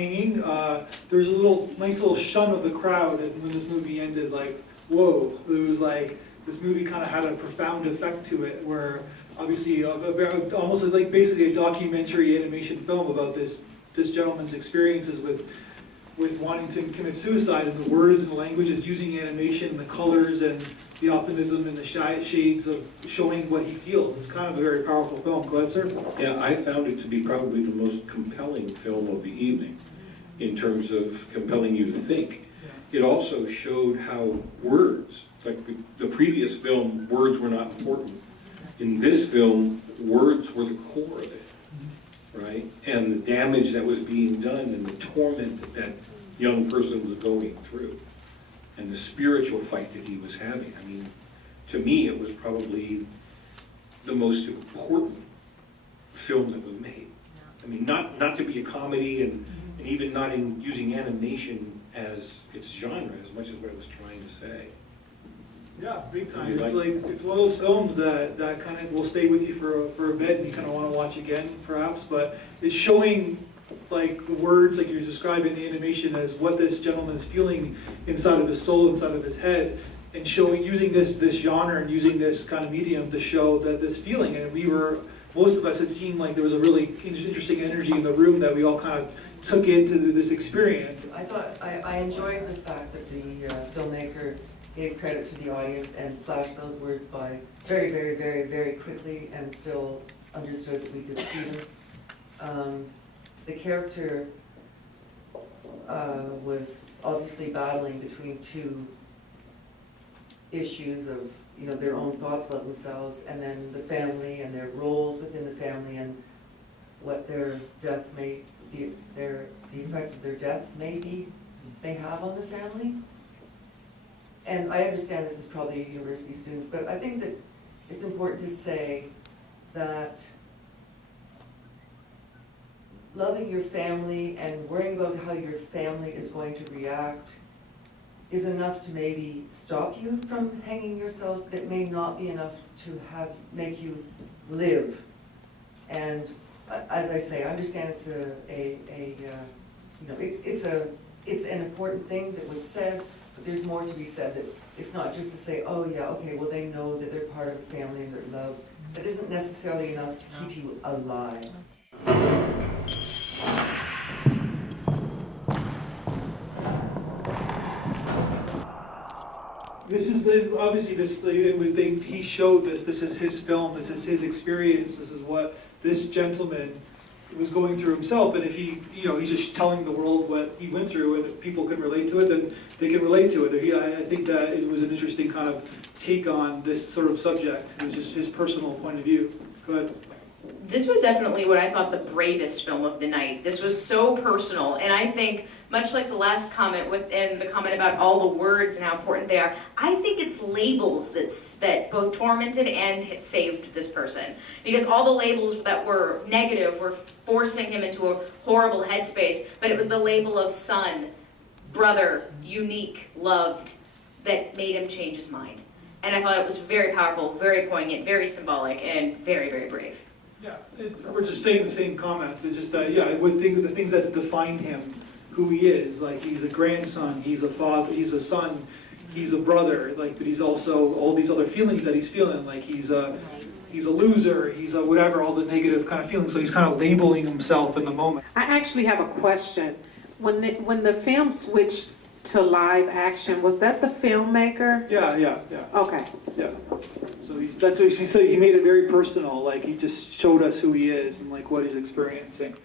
hanging, there's a nice little shun of the crowd, and when this movie ended, like, whoa, it was like, this movie kind of had a profound effect to it, where obviously, almost like basically a documentary animation film about this gentleman's experiences with wanting to commit suicide, and the words and the languages, using animation and the colors and the optimism and the shades of showing what he feels. It's kind of a very powerful film. Go ahead, sir. Yeah, I found it to be probably the most compelling film of the evening in terms of compelling you to think. It also showed how words, like the previous film, words were not important. In this film, words were the core of it, right? And the damage that was being done and the torment that that young person was going through and the spiritual fight that he was having. I mean, to me, it was probably the most important film that was made. I mean, not to be a comedy and even not in using animation as its genre as much as what I was trying to say. Yeah, big time. It's one of those films that kind of will stay with you for a bit, and you kind of want to watch again, perhaps. But it's showing like the words, like you're describing the animation, as what this gentleman is feeling inside of his soul, inside of his head, and showing using this genre and using this kind of medium to show that this feeling. And most of us, it seemed like there was a really interesting energy in the room that we all kind of took into this experience. I thought I enjoyed the fact that the filmmaker gave credit to the audience and flashed those words by very, very, very, very quickly, and still understood that we could see them. The character was obviously battling between two issues of, you know, their own thoughts about themselves, and then the family and their roles within the family, and what their death may, the effect of their death may have on the family. And I understand this is probably a university student, but I think that it's important to say that loving your family and worrying about how your family is going to react is enough to maybe stop you from hanging yourself, but it may not be enough to make you live. And as I say, I understand it's it's an important thing that was said, but there's more to be said. That it's not just to say, oh yeah, okay, well they know that they're part of the family and they're loved. That isn't necessarily enough to keep you alive. This is obviously he showed this. This is his film. This is his experience. This is what this gentleman was going through himself. And if he's just telling the world what he went through, and if people can relate to it, then they can relate to it. I think that it was an interesting kind of take on this sort of subject. It was just his personal point of view. Go ahead. This was definitely what I thought the bravest film of the night. This was so personal, and I think, much like the last comment and the comment about all the words and how important they are, I think it's labels that both tormented and saved this person. Because all the labels that were negative were forcing him into a horrible headspace, but it was the label of son, brother, unique, loved, that made him change his mind. And I thought it was very powerful, very poignant, very symbolic, and very, very brave. Yeah, we're just saying the same comments. It's just that, I would think of the things that define him, who he is. Like, he's a grandson, he's a father, he's a son, he's a brother. Like, but he's also all these other feelings that he's feeling. Like, he's a loser, he's a whatever, all the negative kind of feelings. So he's kind of labeling himself in the moment. I actually have a question. When the film switched to live action, was that the filmmaker? Yeah. Okay. Yeah. So that's what she said. He made it very personal. Like, he just showed us who he is and like what he's experiencing.